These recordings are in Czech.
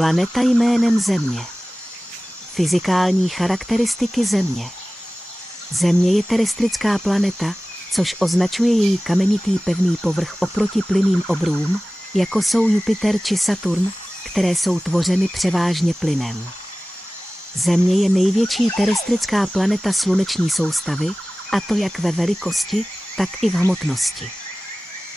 Planeta jménem Země. Fyzikální charakteristiky Země. Země je terestrická planeta, což označuje její kamenitý pevný povrch oproti plynným obrům, jako jsou Jupiter či Saturn, které jsou tvořeny převážně plynem. Země je největší terestrická planeta sluneční soustavy, a to jak ve velikosti, tak i v hmotnosti.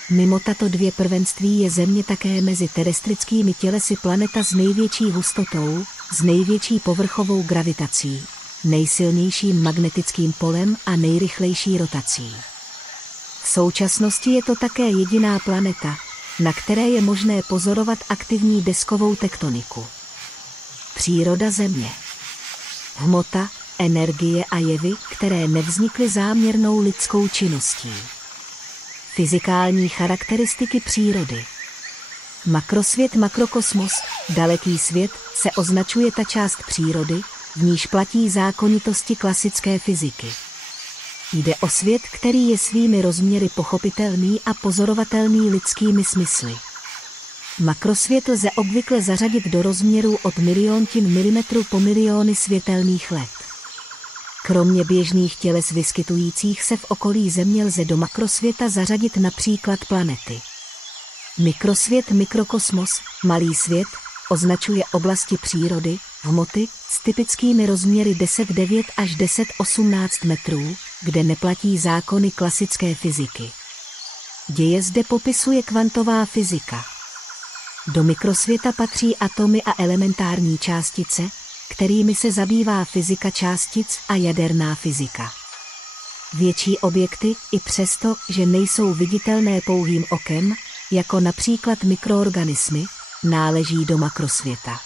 Mimo tato dvě prvenství je Země také mezi terestrickými tělesy planeta s největší hustotou, s největší povrchovou gravitací, nejsilnějším magnetickým polem a nejrychlejší rotací. V současnosti je to také jediná planeta, na které je možné pozorovat aktivní deskovou tektoniku. Příroda Země. Hmota, energie a jevy, které nevznikly záměrnou lidskou činností. Fyzikální charakteristiky přírody. Makrosvět, makrokosmos, daleký svět, se označuje ta část přírody, v níž platí zákonitosti klasické fyziky. Jde o svět, který je svými rozměry pochopitelný a pozorovatelný lidskými smysly. Makrosvět lze obvykle zařadit do rozměrů od miliontin milimetru po miliony světelných let. Kromě běžných těles vyskytujících se v okolí Země lze do makrosvěta zařadit například planety. Mikrosvět, mikrokosmos, malý svět, označuje oblasti přírody, hmoty, s typickými rozměry 10,9 až 10,18 metrů, kde neplatí zákony klasické fyziky. Děje zde popisuje kvantová fyzika. Do mikrosvěta patří atomy a elementární částice, kterými se zabývá fyzika částic a jaderná fyzika. Větší objekty, i přesto, že nejsou viditelné pouhým okem, jako například mikroorganismy, náleží do makrosvěta.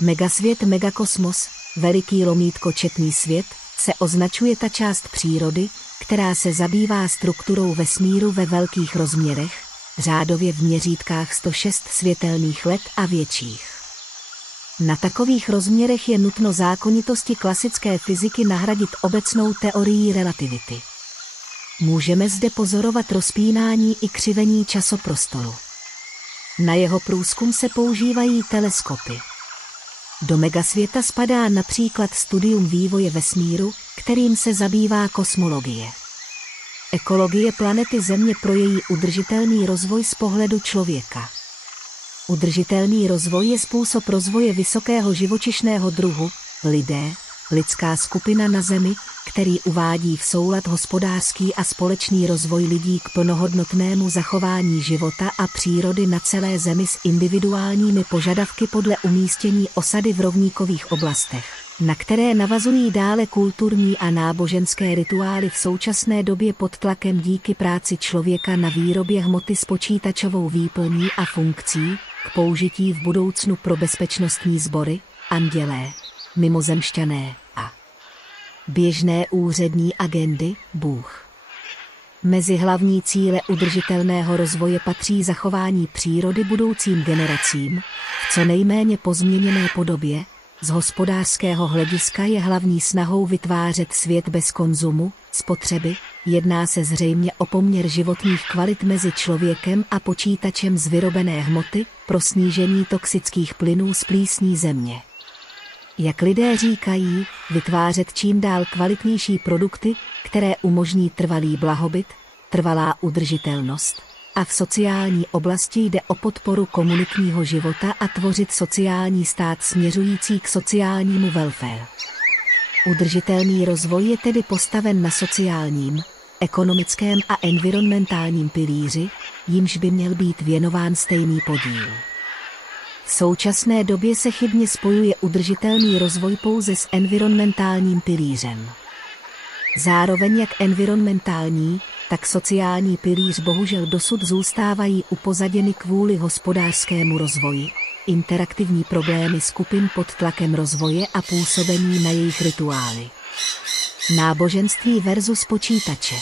Megasvět, megakosmos, veliký lomítko četný svět, se označuje ta část přírody, která se zabývá strukturou vesmíru ve velkých rozměrech, řádově v měřítkách 106 světelných let a větších. Na takových rozměrech je nutno zákonitosti klasické fyziky nahradit obecnou teorií relativity. Můžeme zde pozorovat rozpínání i křivení časoprostoru. Na jeho průzkum se používají teleskopy. Do megasvěta spadá například studium vývoje vesmíru, kterým se zabývá kosmologie. Ekologie planety Země pro její udržitelný rozvoj z pohledu člověka. Udržitelný rozvoj je způsob rozvoje vysokého živočišného druhu, lidé, lidská skupina na Zemi, který uvádí v soulad hospodářský a společný rozvoj lidí k plnohodnotnému zachování života a přírody na celé Zemi s individuálními požadavky podle umístění osady v rovníkových oblastech, na které navazují dále kulturní a náboženské rituály v současné době pod tlakem díky práci člověka na výrobě hmoty s počítačovou výplní a funkcí, k použití v budoucnu pro bezpečnostní sbory, andělé, mimozemšťané a běžné úřední agendy, Bůh. Mezi hlavní cíle udržitelného rozvoje patří zachování přírody budoucím generacím, v co nejméně pozměněné podobě. Z hospodářského hlediska je hlavní snahou vytvářet svět bez konzumu, spotřeby, jedná se zřejmě o poměr životních kvalit mezi člověkem a počítačem z vyrobené hmoty pro snížení toxických plynů z plísní Země. Jak lidé říkají, vytvářet čím dál kvalitnější produkty, které umožní trvalý blahobyt, trvalá udržitelnost, a v sociální oblasti jde o podporu komunitního života a tvořit sociální stát směřující k sociálnímu welfare. Udržitelný rozvoj je tedy postaven na sociálním, ekonomickém a environmentálním pilíři, jimž by měl být věnován stejný podíl. V současné době se chybně spojuje udržitelný rozvoj pouze s environmentálním pilířem. Zároveň jak environmentální, tak sociální pilíř bohužel dosud zůstávají upozaděny kvůli hospodářskému rozvoji, interaktivní problémy skupin pod tlakem rozvoje a působení na jejich rituály. Náboženství versus počítače.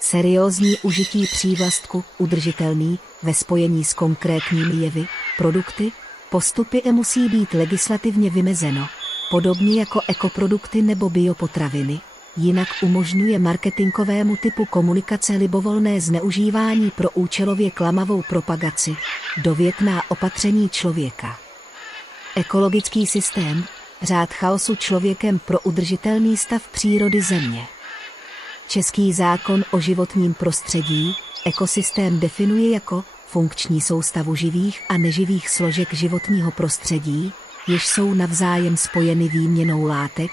Seriózní užití přívlastku udržitelný ve spojení s konkrétními jevy, produkty, postupy musí být legislativně vymezeno, podobně jako ekoprodukty nebo biopotraviny, jinak umožňuje marketingovému typu komunikace libovolné zneužívání pro účelově klamavou propagaci, dovětná opatření člověka. Ekologický systém, řád chaosu člověkem pro udržitelný stav přírody Země. Český zákon o životním prostředí ekosystém definuje jako funkční soustavu živých a neživých složek životního prostředí, jež jsou navzájem spojeny výměnou látek,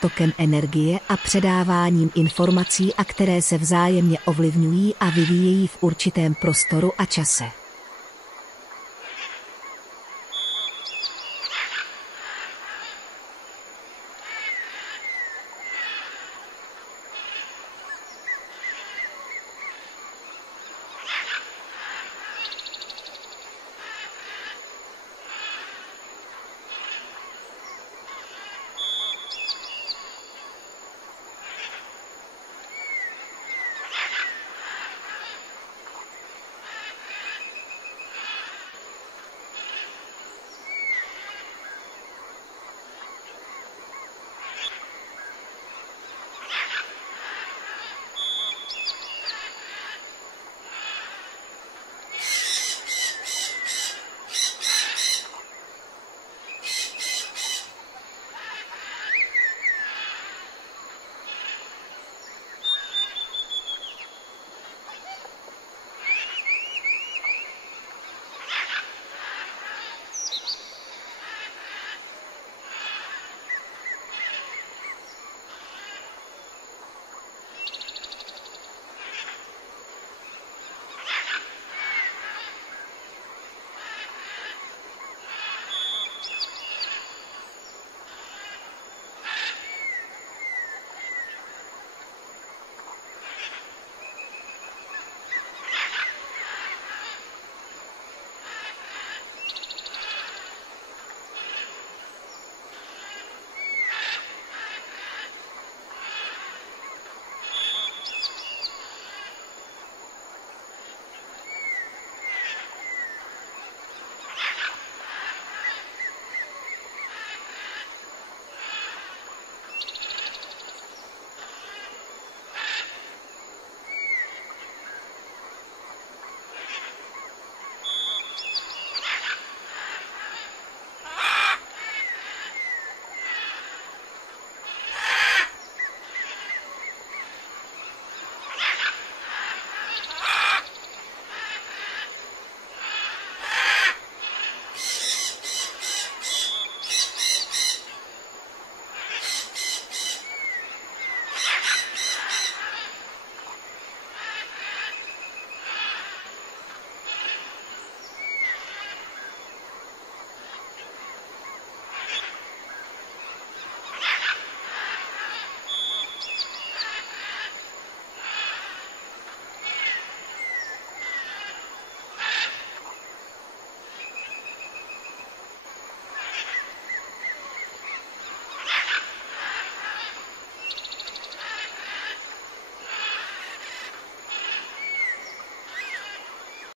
tokem energie a předáváním informací a které se vzájemně ovlivňují a vyvíjejí v určitém prostoru a čase.